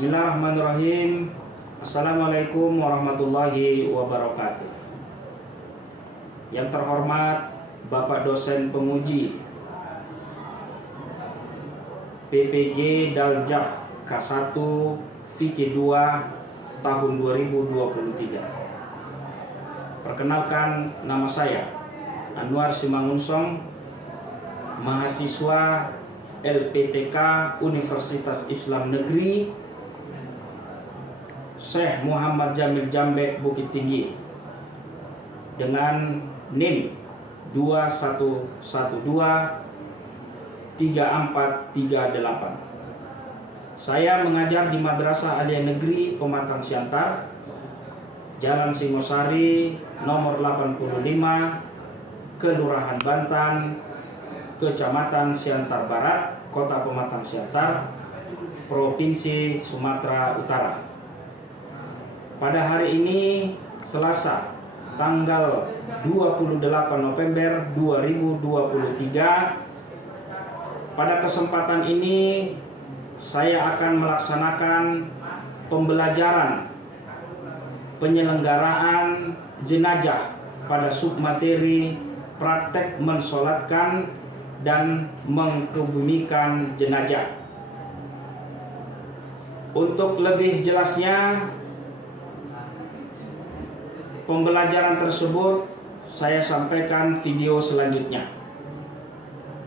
Bismillahirrahmanirrahim. Assalamualaikum warahmatullahi wabarakatuh. Yang terhormat Bapak dosen penguji PPG Daljab K1 Fikih 2 tahun 2023. Perkenalkan, nama saya Anwar Simangunsong, mahasiswa LPTK Universitas Islam Negeri Syekh Muhammad Jamil Jambek Bukit Tinggi dengan NIM 21123438. Saya mengajar di Madrasah Aliyah Negeri Pematang Siantar, Jalan Singosari nomor 85, Kelurahan Bantan, Kecamatan Siantar Barat, Kota Pematang Siantar, Provinsi Sumatera Utara. Pada hari ini, Selasa, tanggal 28 November 2023, pada kesempatan ini saya akan melaksanakan pembelajaran penyelenggaraan jenazah pada submateri praktek mensolatkan dan mengkebumikan jenazah. Untuk lebih jelasnya, pembelajaran tersebut saya sampaikan video selanjutnya.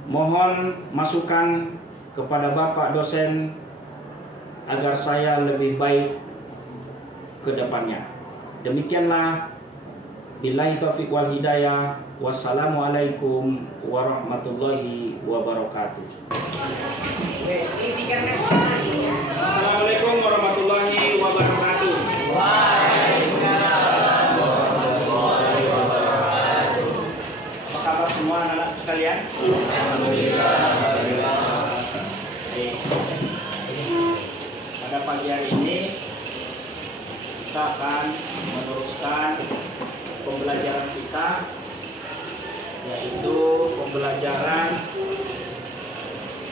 Mohon masukan kepada Bapak dosen agar saya lebih baik ke depannya. Demikianlah, billahi taufiq wal hidayah. Wassalamualaikum warahmatullahi wabarakatuh. Assalamualaikum warahmatullahi wabarakatuh. Semua anak-anak sekalian, pada pagi hari ini kita akan meneruskan pembelajaran kita, yaitu pembelajaran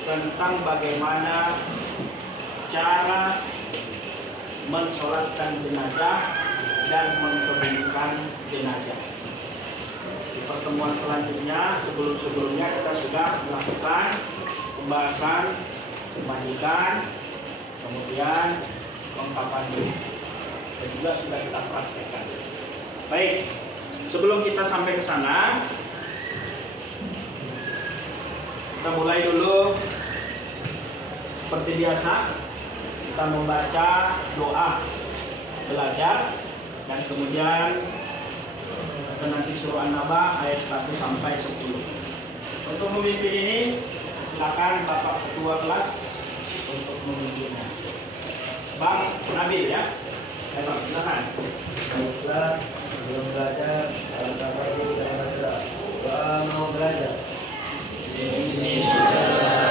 tentang bagaimana cara mensolatkan jenazah dan mengkebumikan jenazah. Di pertemuan selanjutnya, sebelumnya kita sudah melakukan pembahasan kemandikan, kemudian mengkapannya, dan juga sudah kita praktekkan. Baik, sebelum kita sampai ke sana, kita mulai dulu seperti biasa. Kita membaca doa belajar dan kemudian nanti surah An-Naba ayat 1 sampai 10. Untuk memimpin ini, silakan Bapak Ketua kelas untuk memimpinnya. Bang Nabil ya. Ayo Bang, silakan. Baiklah, sebelum belajar, apa ini kita baca doa mau belajar. Alhamdulillah.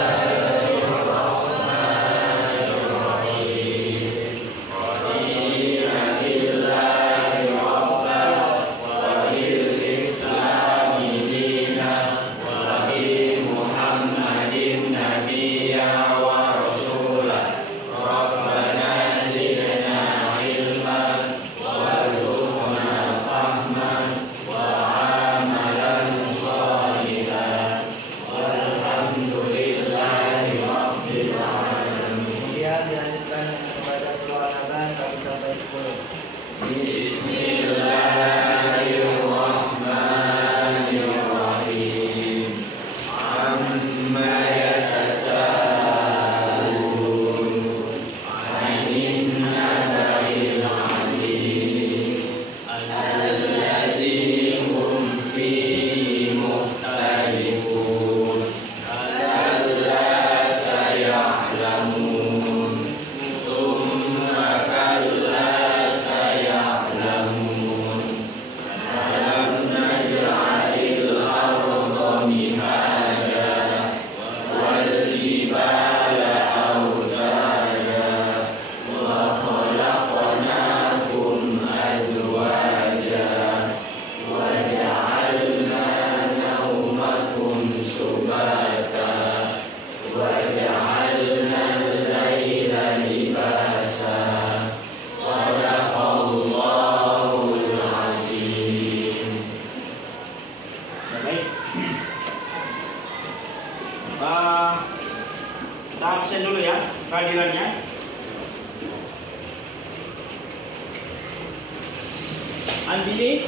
Andini,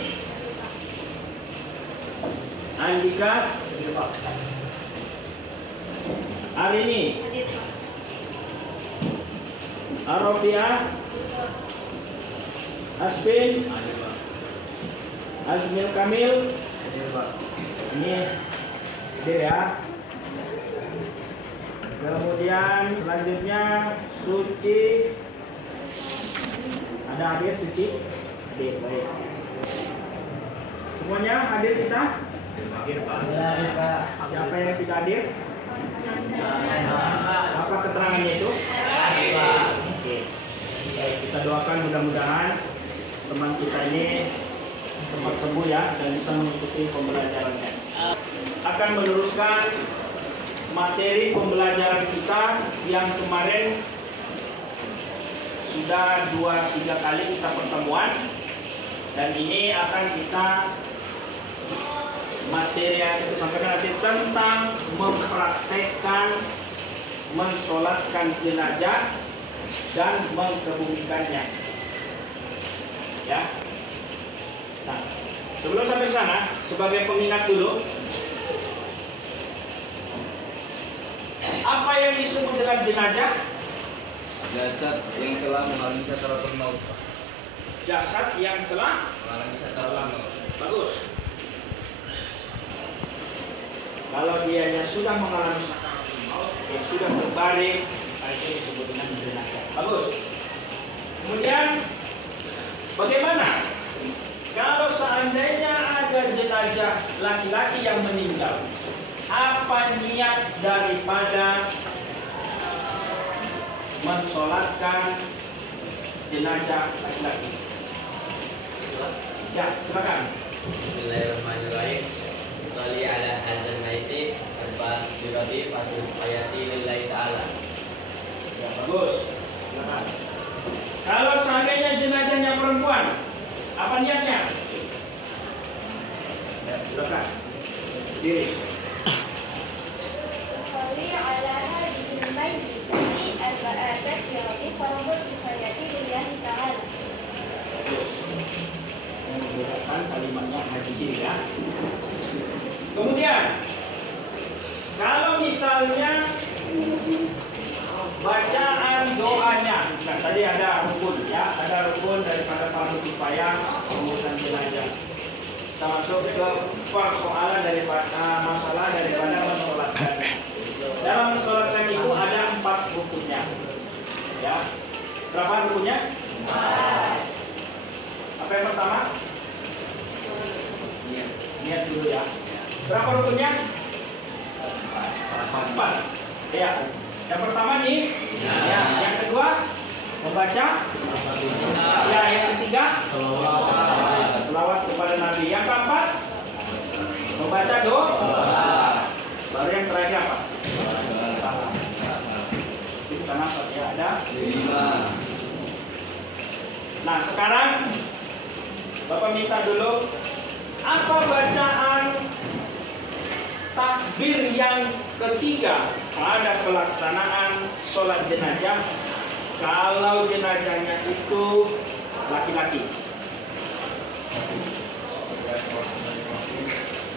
Andika, Arini, Arofia, Aspin, Azmil Kamil. Ini hadir ya. Kemudian selanjutnya Suci. Ada hadir Suci? Hadir, baik. Semuanya hadir kita? Hadir Pak. Siapa yang tidak hadir? Apa keterangannya itu? Oke. Baik, kita doakan mudah-mudahan teman kita ini cepat sembuh ya dan bisa mengikuti pembelajarannya. Akan meneruskan materi pembelajaran kita yang kemarin sudah 2-3 kali kita pertemuan, dan ini akan kita materi yang kita sampaikan nanti tentang mempraktekkan mensolatkan jenazah dan mengkebumikannya. Ya. Nah, sebelum sampai ke sana, sebagai pengingat dulu, apa yang disebut dengan jenazah? Jasad yang telah mengalami sakaratul maut. Jasad yang telah Mengalami sakaratul maut. bagus. Kalau dianya sudah mengalami sakaratul maut, yang sudah berbaring, itu disebut dengan jenazah. Bagus. Kemudian bagaimana kalau seandainya ada jenazah laki-laki yang meninggal? Apa niat daripada mensolatkan jenazah laki-laki? Ya, silakan. Bismillahirrahmanirrahim. Sholli ala hadzal maiti tanpa diradi fatul hayati lillahi ta'ala. Ya, bagus. Silakan. Kalau seandainya jenazahnya perempuan, apa niatnya? Ya, silakan. Diri. Sholli ala hadhil mayyiti arba'atat yawmi farabul kifayati lillahi ta'ala. Menggunakan kalimatnya hadir ya. Kemudian kalau misalnya bacaan doanya, nah tadi ada rukun ya, ada rukun daripada fardu kifayah pengurusan jenazah. Kita masuk ke persoalan daripada masalah daripada mensolatkan. Dalam mensolatkan itu ada 4 rukunnya. Ya, berapa rukunnya? 4. Apa yang pertama? Niat dulu ya. Berapa rukunnya? 4. Ya. Yang pertama nih. Ya. Yang kedua membaca. Ya. Yang ketiga selawat kepada Nabi. Yang keempat membaca doa. Baru yang terakhir apa? Salam. Itu karena ya ada 5. Nah sekarang Bapak minta dulu apa bacaan takbir yang ketiga pada pelaksanaan sholat jenazah kalau jenazahnya itu laki-laki.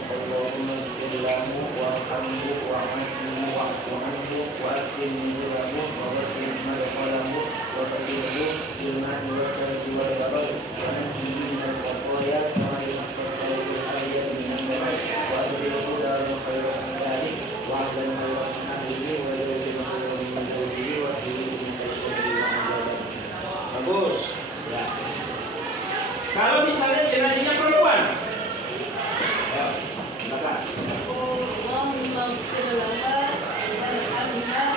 Allahumma sallallahu wa hamdu wa mahdihi wa hamdu wa atimmu lahu wa wasilna lahu wa tasilu ilman wa tarji wa rabal wa nanjihi minal khataya wa yahfazahu bil hayat minan barat wa adrihu dalam khairan dari wa azan wa ahlihi wa yadrihu min dawrihi wa dirihi min al-qadri wa al-jabal. Bagus ya. Kalau misalnya jenazahnya perempuan ya, silakan. Allahumma ighfir laha warhamha wa'afiha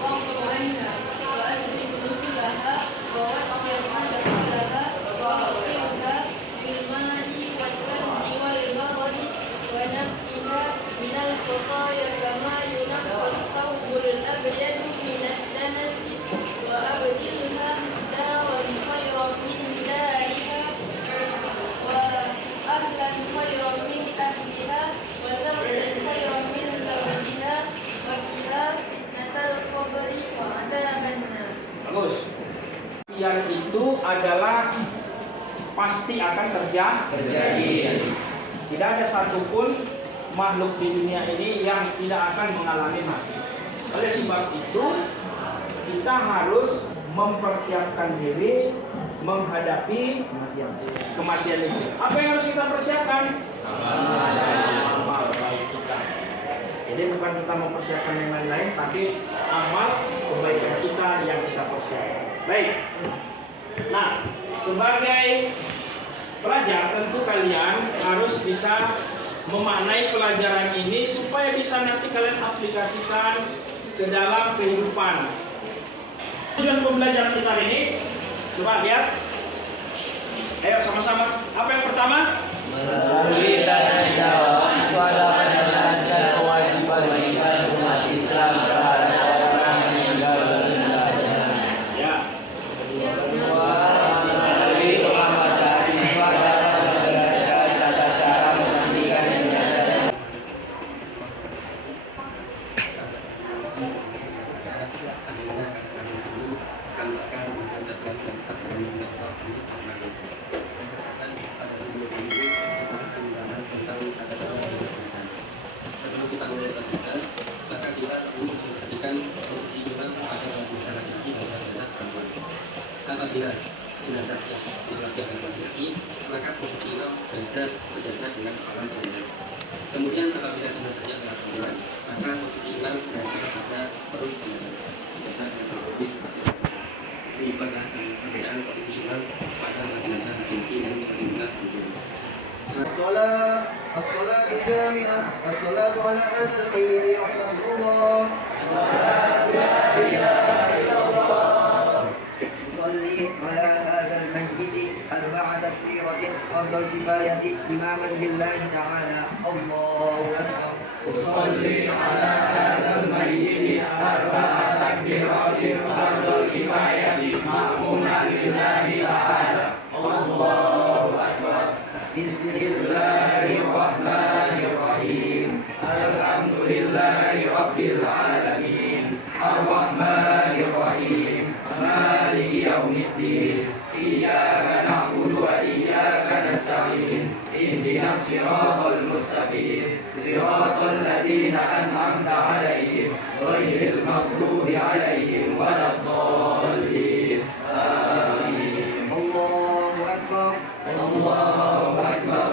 wa'fu 'anha wa adkhil nuzulaha wa wasi' madkhalaha wa ghsilha bil ma'i wal thalji wal bardi wa naqqiha minal khataya kama yunqqa ath-thawbul abyad minad danasi wa abdilha daran khayran min dariha wa ahlan khayran min ahliha wa zawjan khayran min zawjiha wa qina fitnatal qabri wa adzaban nar. Bagus. Yang itu adalah pasti akan terjadi. Tidak ada satupun makhluk di dunia ini yang tidak akan mengalami mati. Oleh sebab itu, kita harus mempersiapkan diri menghadapi kematian itu. Apa yang harus kita persiapkan? Amal baik kita. Jadi bukan kita mempersiapkan yang lain-lain, tapi amal kebaikan kita yang kita persiapkan. Baik. Nah, sebagai pelajar tentu kalian harus bisa memaknai pelajaran ini supaya bisa nanti kalian aplikasikan ke dalam kehidupan. Tujuan pembelajaran kita ini, coba lihat. Ayo sama-sama. Apa yang pertama? Melalui tanya jawab soal menjelaskan kewajiban beriman umat Islam terhadap orang meninggal dunia. Ya. Kedua, melalui pemahaman siswa dapat menjelaskan tata cara memandikan jenazah. Sebelum kita mulai sholat jenazah, maka kita perlu memperhatikan posisi imam pada sholat jenazah laki-laki dan sholat jenazah perempuan. Apabila jenazah yang disolati oleh laki-laki, maka posisi imam berada sejajar dengan kepala jenazah. Kemudian apabila jenazahnya adalah perempuan, maka posisi imam berada pada perut jenazah sejajar dengan perut pasti. Ini adalah perbedaan posisi imam pada sholat jenazah laki-laki dan sholat jenazah perempuan. الصلاة جامعة. الصلاة على هذا الخير رحمه الله. نصلي على هذا الميت أربع تكبيرة فرض الكفاية إماما لله تعالى. الله أكبر. أصلي على هذا الميت أربع تكبيرات فرض الكفاية مأمونا لله تعالى. الله أكبر. بسم الله الرحمن الرحيم. الحمد لله رب العالمين الرحمن الرحيم مالك يوم الدين إياك نعبد وإياك نستعين اهدنا الصراط المستقيم صراط الذين أنعمت عليهم غير المغضوب عليهم ولا الضالين آمين. الله أكبر. الله أكبر.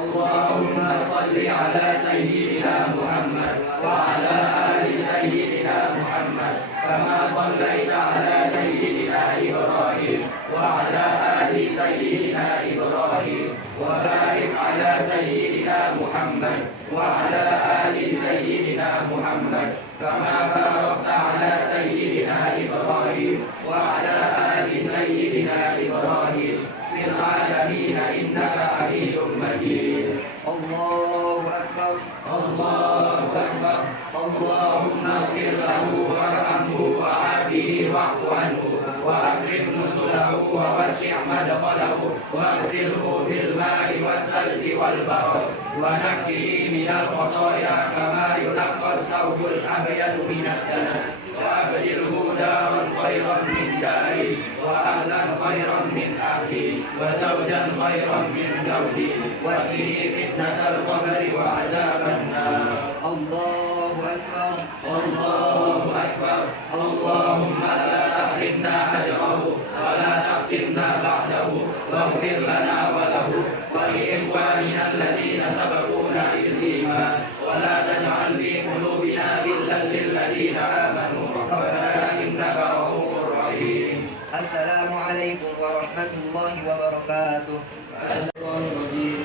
اللهم صل على سيدنا محمد وعلى آل سيدنا محمد كما صليت على سيدنا إبراهيم وعلى آل سيدنا إبراهيم وبارك على سيدنا محمد وعلى آل سيدنا محمد كما باركت على سيدنا إبراهيم وعلى آل سيدنا إبراهيم في العالمين إنك حميد مجيد. الله أكبر. الله أكبر. اللهم اغفر له وارحمه وعافه واعف عنه وأكرم نزله ووسع مدخله واغسله بالماء والثلج والبرد ونقه من الخطايا كما ينقى الثوب الأبيض من الدنس وأبدله دارا خيرا من داره وأهلا خيرا من أهله وزوجا خيرا من زوجه وقه فتنة القبر وعذاب النار. الله أكبر. الله أكبر. اللهم لا تحرمنا أجره ولا تفتنا بعده واغفر لنا وله ولإخواننا الذين سبقونا بالإيمان ولا تجعل في قلوبنا غلا للذين آمنوا ربنا إنك رؤوف رحيم. السلام عليكم ورحمة الله وبركاته. الشيطان الرجيم.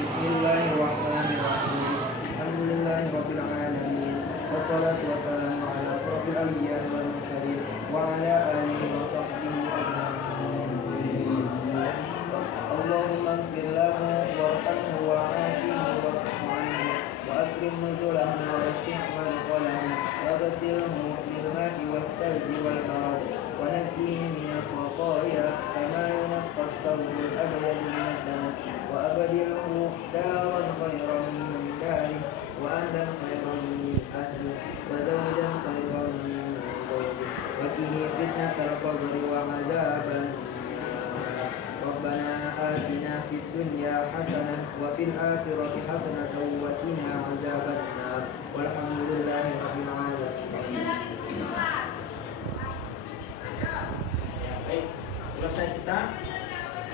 بسم الله الرحمن الرحيم. الحمد لله رب العالمين والصلاة والسلام على أشرف الأنبياء والمرسلين وعلى آله وصحبه أجمعين. اللهم اغفر له وارحمه وعافه واعف عنه وأكرم نزله ووسع مدخله وغسله بالماء والثلج والبرد ونقيه من الخطايا كما ينقى الثوب الأبيض من الدنس وأبدله دارا خيرا من داره وأهلا خيرا من أهله وزوجا خيرا من زوجه وقه فتنة القبر وعذاب النار. ربنا آتنا في الدنيا حسنة وفي الآخرة حسنة وقنا عذاب النار والحمد لله رب العالمين. Ya, baik. Selesai kita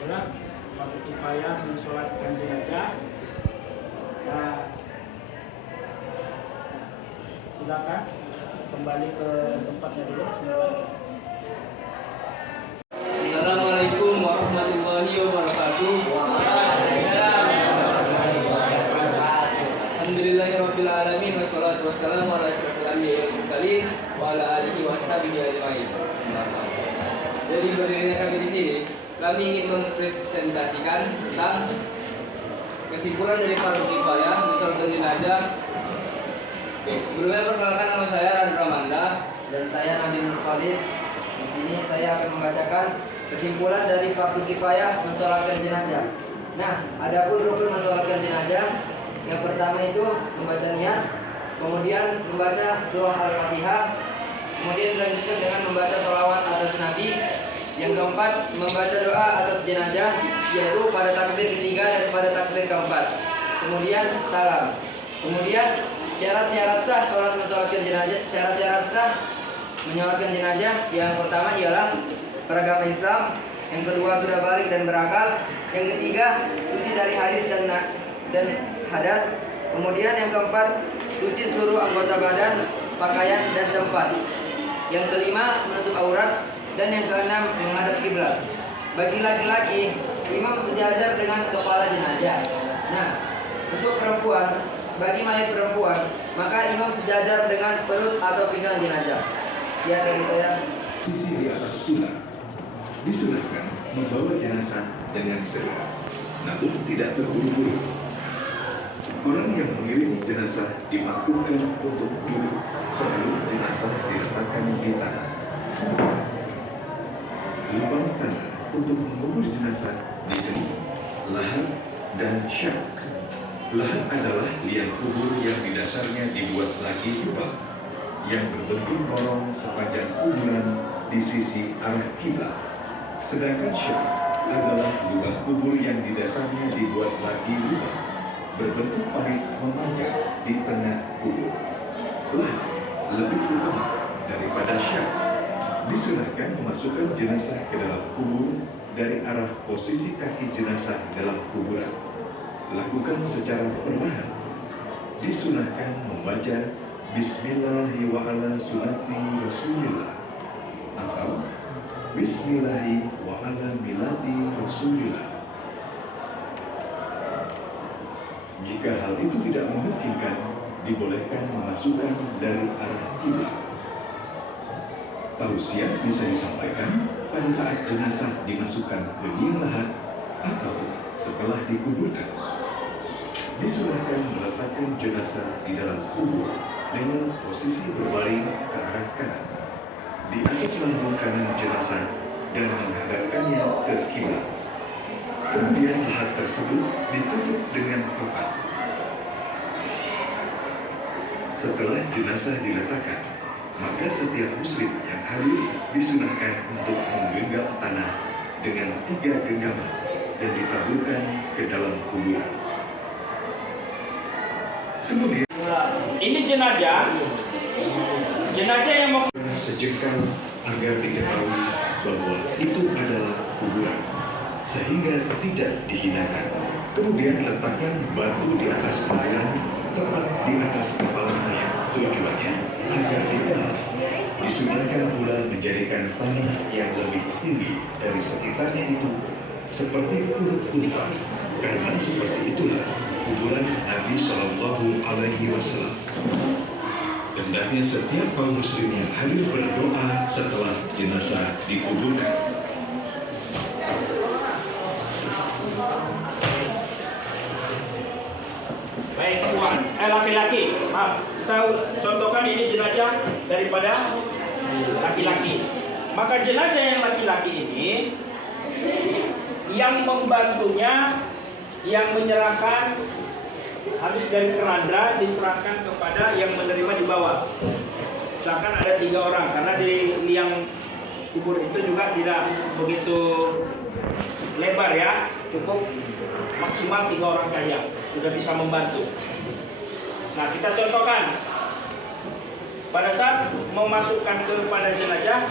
ulang fardu kifayah mensolatkan jenazah. Silakan kembali ke tempatnya dulu. Assalamualaikum warahmatullahi wabarakatuh. Alhamdulillahirabbil alamin wassalatu wassalamu ala asyrofil anbiya'i wal mursalin wa ala alihi wa ashabihi ajmain. Jadi berdirinya kami di sini, kami ingin mempresentasikan tentang kesimpulan dari fardu kifayah mensolatkan jenazah. Oke, sebelumnya perkenalkan nama saya Randra Manda Dan saya Nabi Nurfalis. Di sini saya akan membacakan kesimpulan dari fardu kifayah mensolatkan jenazah. Nah, adapun rukun mensolatkan jenazah, yang pertama itu membaca niat, kemudian membaca surah Al-Fatihah, kemudian dilanjutkan dengan membaca sholawat atas Nabi. Yang keempat, membaca doa atas jenazah, yaitu pada takbir ketiga dan pada takbir keempat. Kemudian salam. Kemudian syarat-syarat sah sholat mensolatkan jenazah. Syarat-syarat sah menyolatkan jenazah yang pertama ialah beragama Islam, yang kedua sudah balik dan berakal, yang ketiga suci dari hadis dan hadas, kemudian yang keempat suci seluruh anggota badan, pakaian dan tempat, yang kelima menutup aurat, dan yang keenam menghadap kiblat. Bagi laki-laki, imam sejajar dengan kepala jenazah. Nah, untuk perempuan, bagi mayat perempuan, maka imam sejajar dengan perut atau pinggang jenazah. Ya, dari saya. Sisi di atas tulang. Disunahkan membawa jenazah dengan segera, namun tidak terburu-buru. Orang yang mengiringi jenazah dimaklumkan untuk duduk sebelum jenazah diletakkan di tanah. Lubang tanah untuk mengubur jenazah diberi lahat dan syak. Lahat adalah liang kubur yang di dasarnya dibuat lagi lubang yang berbentuk lorong sepanjang kuburan di sisi arah kiblat. Sedangkan syak adalah lubang kubur yang di dasarnya dibuat lagi lubang berbentuk parit memanjang di tengah kubur. Lahat lebih utama daripada syak. Disunahkan memasukkan jenazah ke dalam kubur dari arah posisi kaki jenazah dalam kuburan. Lakukan secara perlahan. Disunahkan membaca Bismillahi wa ala sunati Rasulillah atau Bismillahi wa ala milati Rasulillah. Jika hal itu tidak memungkinkan, dibolehkan memasukkan dari arah kiblat. Tausiah bisa disampaikan pada saat jenazah dimasukkan ke liang lahat atau setelah dikuburkan. Disunahkan meletakkan jenazah di dalam kubur dengan posisi berbaring ke arah kanan di atas lambung kanan jenazah dan menghadapkannya ke kiblat. Kemudian lahat tersebut ditutup dengan papan. Setelah jenazah diletakkan, maka setiap muslim yang hadir disunahkan untuk menggenggam tanah dengan 3 genggaman dan ditaburkan ke dalam kuburan. Kemudian Ini jenazah yang mau sejengkal agar diketahui bahwa itu adalah kuburan, sehingga tidak dihinakan. Kemudian letakkan batu di atas kuburan, tepat di atas kepala mayat. Tujuannya agar dikenal. Disunahkan pula menjadikan tanah yang lebih tinggi dari sekitarnya itu seperti perut unta, karena seperti itulah kuburan Nabi Shallallahu Alaihi Wasallam. Hendaknya setiap kaum muslim yang hadir berdoa setelah jenazah dikuburkan. baik laki-laki. Maaf, kita contohkan ini jenazah daripada laki-laki. Maka jenazah yang laki-laki ini yang membantunya, yang menyerahkan habis dari keranda diserahkan kepada yang menerima di bawah. Misalkan ada 3 orang, karena di liang kubur itu juga tidak begitu lebar ya, cukup maksimal 3 orang saja sudah bisa membantu. Nah, kita contohkan pada saat memasukkan kepada jenazah,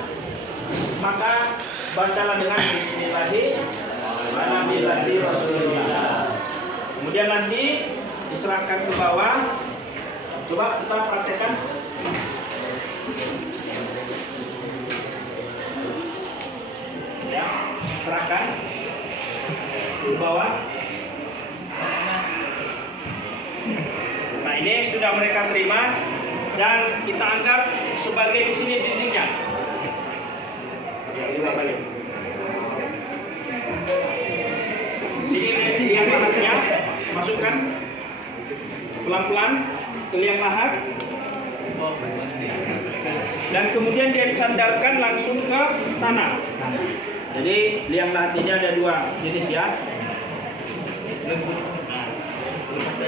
maka bacalah dengan Bismillahirrahmanirrahim. Kemudian nanti diserahkan ke bawah. Coba kita praktekkan. Ya, serahkan ke bawah. Nah, ini sudah mereka terima dan kita anggap sebagai di sini dindingnya. Ya, kita balik. Sini liang lahatnya, masukkan pelan-pelan ke liang lahat. Dan kemudian dia disandarkan langsung ke tanah. Jadi liang lahat ini ada 2 jenis ya.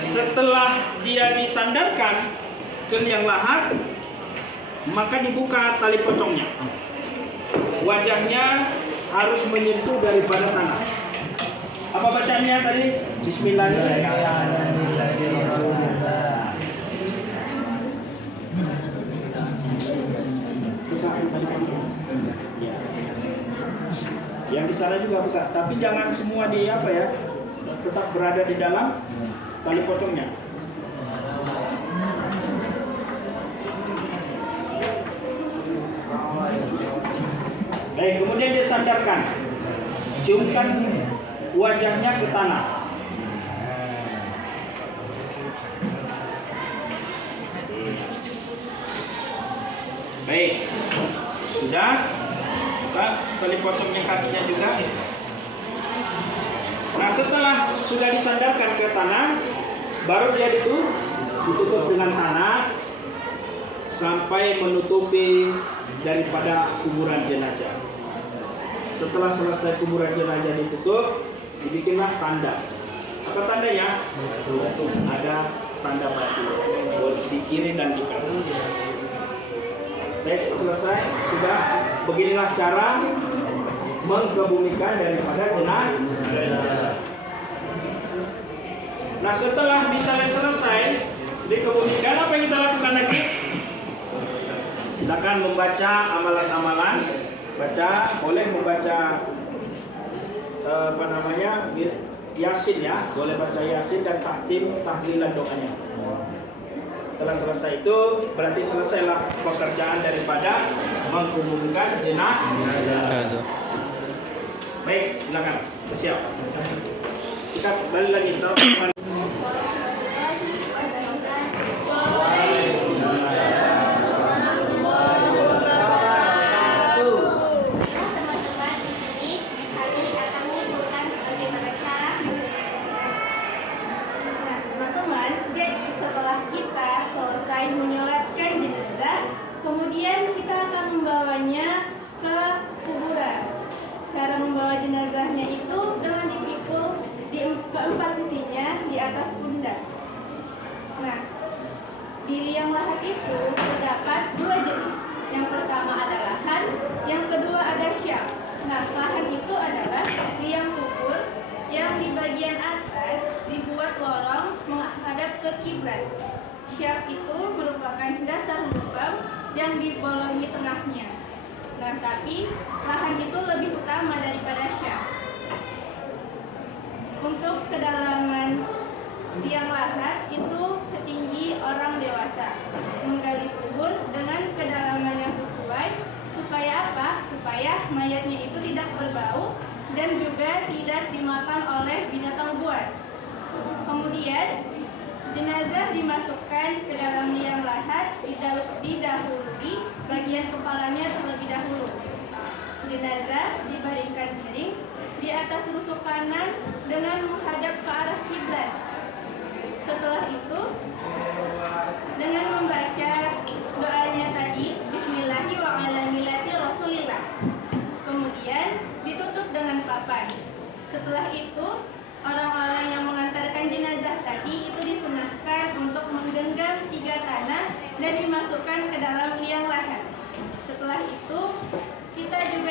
Setelah dia disandarkan ke liang lahat, maka dibuka tali pocongnya. Wajahnya harus menyentuh daripada tanah. Apa bacaannya tadi? Bismillahirrahmanirrahim. Yang di sana juga buka, tapi jangan semua di apa ya, tetap berada di dalam tali pocongnya. Baik, kemudian dia sandarkan, ciumkan wajahnya ke tanah. Baik, sudah. Tali pocongnya kakinya juga. Nah, setelah sudah disandarkan ke tanah, baru dia ditutup dengan tanah sampai menutupi daripada kuburan jenazah. Setelah selesai kuburan jenazah ditutup, dibikinlah tanda. Apa tandanya? Ada tanda batu di kiri dan di kanan. Baik, selesai. Sudah. Beginilah cara mengkebumikan daripada jenazah. Nah, setelah misalnya selesai dikebumikan, apa yang kita lakukan lagi? Silakan membaca amalan-amalan. Boleh membaca Yasin ya, boleh baca Yasin dan tahlilan doanya. Setelah selesai itu berarti selesailah pekerjaan daripada mengkuburkan jenazah. Baik, silakan. Siap. Kita balik lagi. Kemudian kita akan membawanya ke kuburan. Cara membawa jenazahnya itu dengan dipikul di keempat sisinya di atas pundak. Nah, di liang lahat itu terdapat 2 jenis. Yang pertama ada lahan, yang kedua ada syaf. Nah, lahan itu adalah liang kubur yang di bagian atas dibuat lorong menghadap ke kiblat. Syaf itu merupakan dasar lubang yang dibolongi tengahnya. Nah, tapi lahan itu lebih utama daripada syaf. Untuk kedalaman liang lahat itu setinggi orang dewasa. Menggali kubur dengan kedalaman yang sesuai. Supaya apa? Supaya mayatnya itu tidak berbau dan juga tidak dimakan oleh binatang buas. Kemudian jenazah dimasukkan ke dalam liang lahat, didahului bagian kepalanya terlebih dahulu. Jenazah dibaringkan miring di atas rusuk kanan dengan menghadap ke arah kiblat. Setelah itu, dengan membaca doanya tadi, Bismillahirrahmanirrahim. Kemudian ditutup dengan papan. Setelah itu, orang-orang yang mengantarkan jenazah tadi itu disunahkan untuk menggenggam 3 tanah dan dimasukkan ke dalam liang lahat. Setelah itu, kita juga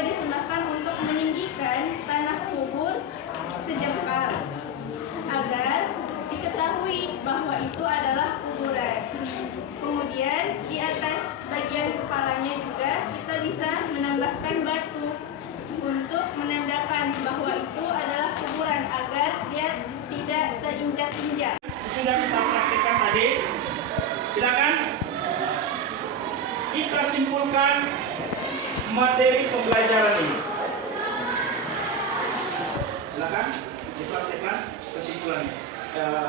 simpulkan materi pembelajaran ini. Silakan dipraktekkan kesimpulannya.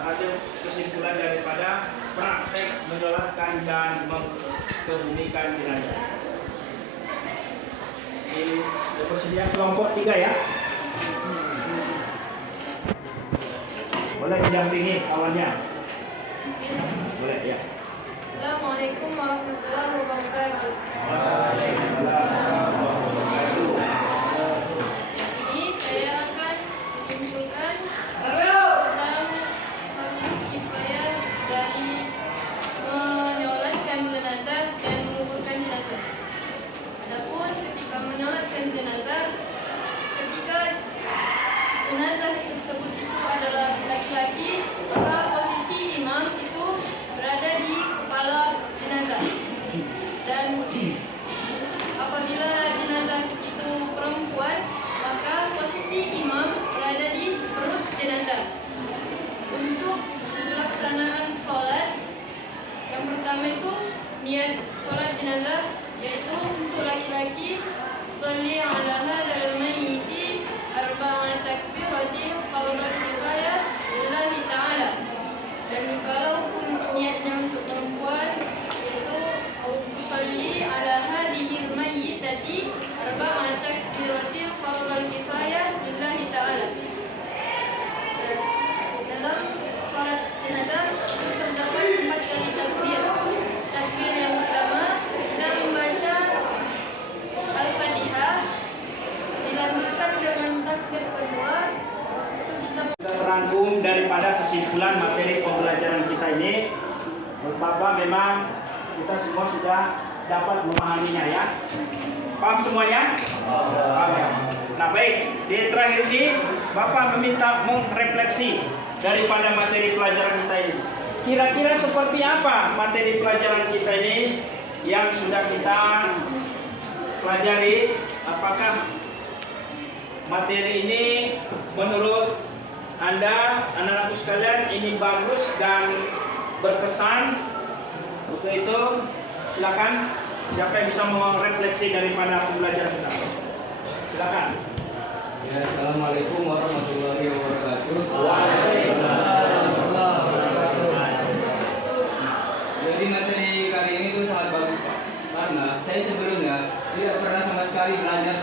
Hasil kesimpulan daripada praktek menyolatkan dan mengebumikan jenazah. Ini persediaan kelompok 3 ya. Boleh didampingi kawannya. Boleh ya. Assalamualaikum warahmatullahi wabarakatuh. Ini saya akan menyimpulkan tentang fardu kifayah dari menyolatkan jenazah dan menguburkan jenazah. Adapun ketika menyolatkan jenazah, ketika jenazah tersebut itu adalah laki-laki, maka posisi imam itu berada di kepala jenazah. Dan apabila jenazah itu perempuan, maka posisi imam berada di perut jenazah. Untuk pelaksanaan sholat, yang pertama itu niat sholat jenazah, yaitu untuk laki-laki sholli ala hadzal mayyiti arba'a takbiratin fardhu kifayah lillahi ta'ala. Dan kalaupun niatnya untuk perempuan, yaitu sholli ala hadhil mayyitati arba'a takbiratin fardhu kifayah lillahi ta'ala. Dalam salat jenazah itu terdapat 4 kali takbir. Takbir yang pertama kita membaca Al-Fatihah, dilanjutkan dengan takbir kedua itu kita Merangkum daripada kesimpulan materi pembelajaran kita ini, Bapak memang kita semua sudah dapat memahaminya ya. Paham semuanya? Paham ya? Nah baik, di terakhir ini Bapak meminta merefleksi daripada materi pelajaran kita ini. Kira-kira seperti apa materi pelajaran kita ini yang sudah kita pelajari? Apakah materi ini menurut Anda, anak-anakku sekalian, ini bagus dan berkesan? Untuk itu, silakan. Siapa yang bisa merefleksi daripada pembelajaran kita? Silakan. Ya, Assalamualaikum warahmatullahi wabarakatuh. Jadi materi kali ini tuh sangat bagus Pak, karena saya sebelumnya tidak pernah sama sekali belajar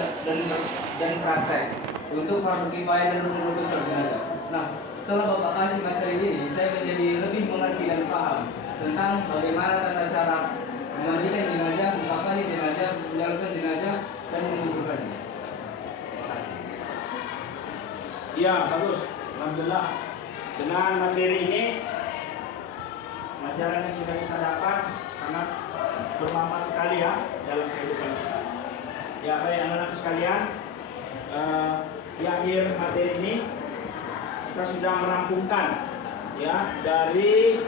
dan praktek untuk fardu kifayah dan rukun jenazah. Nah, setelah Bapak kasih materi ini, saya menjadi lebih mengerti dan paham tentang bagaimana tata cara memandikan jenazah, mengkafani jenazah, menjalankan jenazah, dan menguburkannya. Iya, bagus. Alhamdulillah. Dengan materi ini, pelajaran yang sudah kita dapat sangat bermanfaat sekali ya dalam kehidupan kita. Ya, baik anak-anak sekalian, di akhir materi ini kita sudah merampungkan ya dari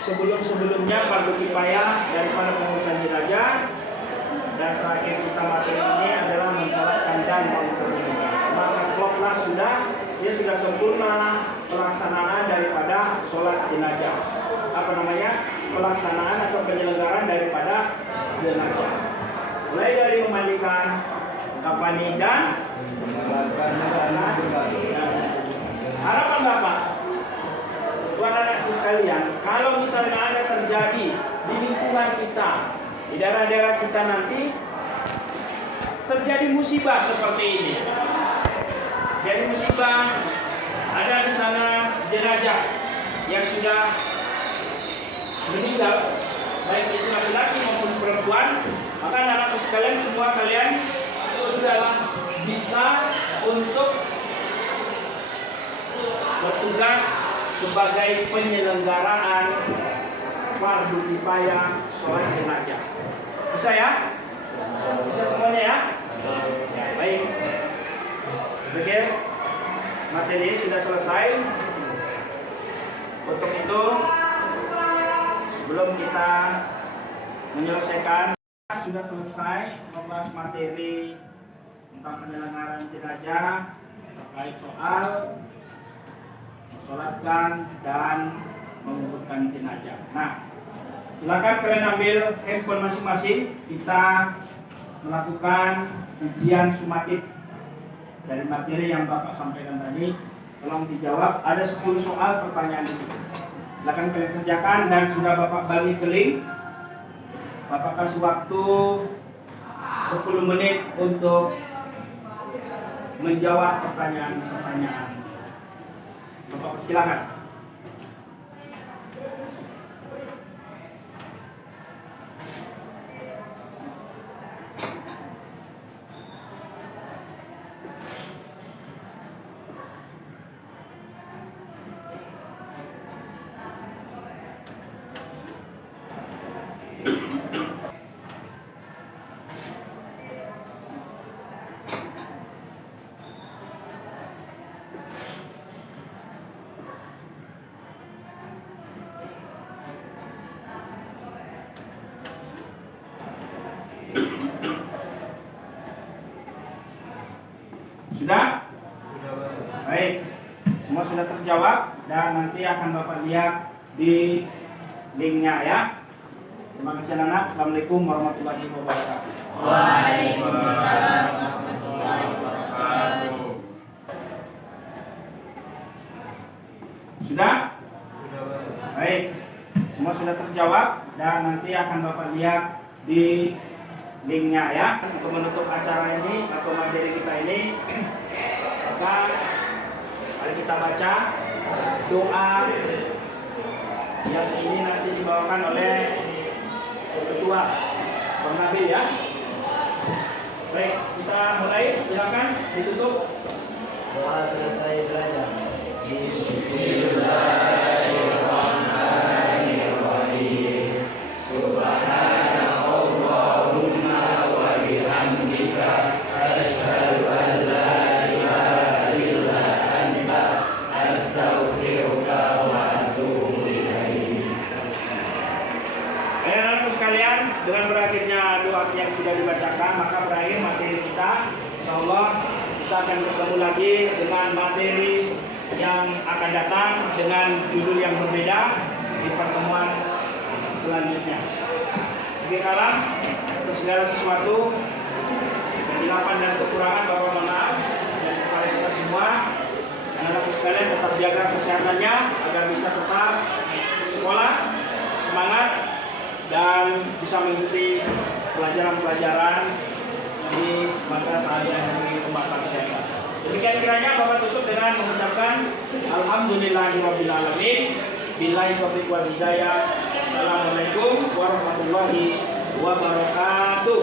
sebelum-sebelumnya fardu kifayah daripada pengurusan jenazah, dan terakhir kita materi ini adalah mensalatkan dan menguburkan jenazah. Maka kloplah sudah sempurna pelaksanaan daripada sholat jenazah. Apa namanya? Pelaksanaan atau penyelenggaraan daripada jenazah. Mulai dari memandikan, kafani dan harapan Bapak, tuan anakku sekalian, kalau misalnya ada terjadi di lingkungan kita, di daerah-daerah kita nanti terjadi musibah seperti ini. Jadi musibah, ada di sana jenazah yang sudah meninggal, baik itu laki-laki maupun perempuan, maka anak-anakku sekalian, semua kalian sudahlah bisa untuk bertugas sebagai penyelenggaraan fardu kifayah sholat jenazah. Bisa ya? Bisa semuanya ya? Ya, baik. Oke, materi ini sudah selesai. Untuk itu, sebelum kita menyelesaikan, sudah selesai membahas materi tentang penyelenggaraan jenazah terkait soal mensolatkan dan menguburkan jenazah. Nah, Silakan kalian ambil handphone masing-masing. Kita melakukan ujian sumatif dari materi yang Bapak sampaikan tadi. Tolong dijawab. Ada 10 soal pertanyaan di situ. Silakan kalian kerjakan dan sudah Bapak bagi ke link. Bapak kasih waktu 10 menit untuk menjawab pertanyaan-pertanyaan. Bapak silakan. Sudah? Baik, semua sudah terjawab dan nanti akan Bapak lihat di linknya ya. Terima kasih anak-anak. Assalamualaikum warahmatullahi wabarakatuh. Waalaikumsalam warahmatullahi wabarakatuh. Sudah? Baik, semua sudah terjawab dan nanti akan Bapak lihat di linknya ya. Untuk menutup acara ini atau materi kita ini, maka mari kita baca doa yang ini nanti dibawakan oleh Ketua Bang Nabil ya. Baik, kita mulai. Silakan ditutup. Doa selesai belajar. Sekalian, dengan berakhirnya doa yang sudah dibacakan, maka berakhir materi kita. Insyaallah kita akan bertemu lagi dengan materi yang akan datang dengan judul yang berbeda di pertemuan selanjutnya. Bagi kalam atas segala sesuatu kesilapan dan kekurangan Bapak mohon maaf, dan kepada kita semua. Anak-anak sekalian tetap jaga kesehatannya agar bisa tetap sekolah semangat dan bisa mengikuti pelajaran-pelajaran di Madrasah Aliyah Negeri Kembang Siaga. Demikian kiranya Bapak tutup dengan mengucapkan Alhamdulillahirabbil alamin. Billahi taufiq wal hidayah. Assalamualaikum warahmatullahi wabarakatuh.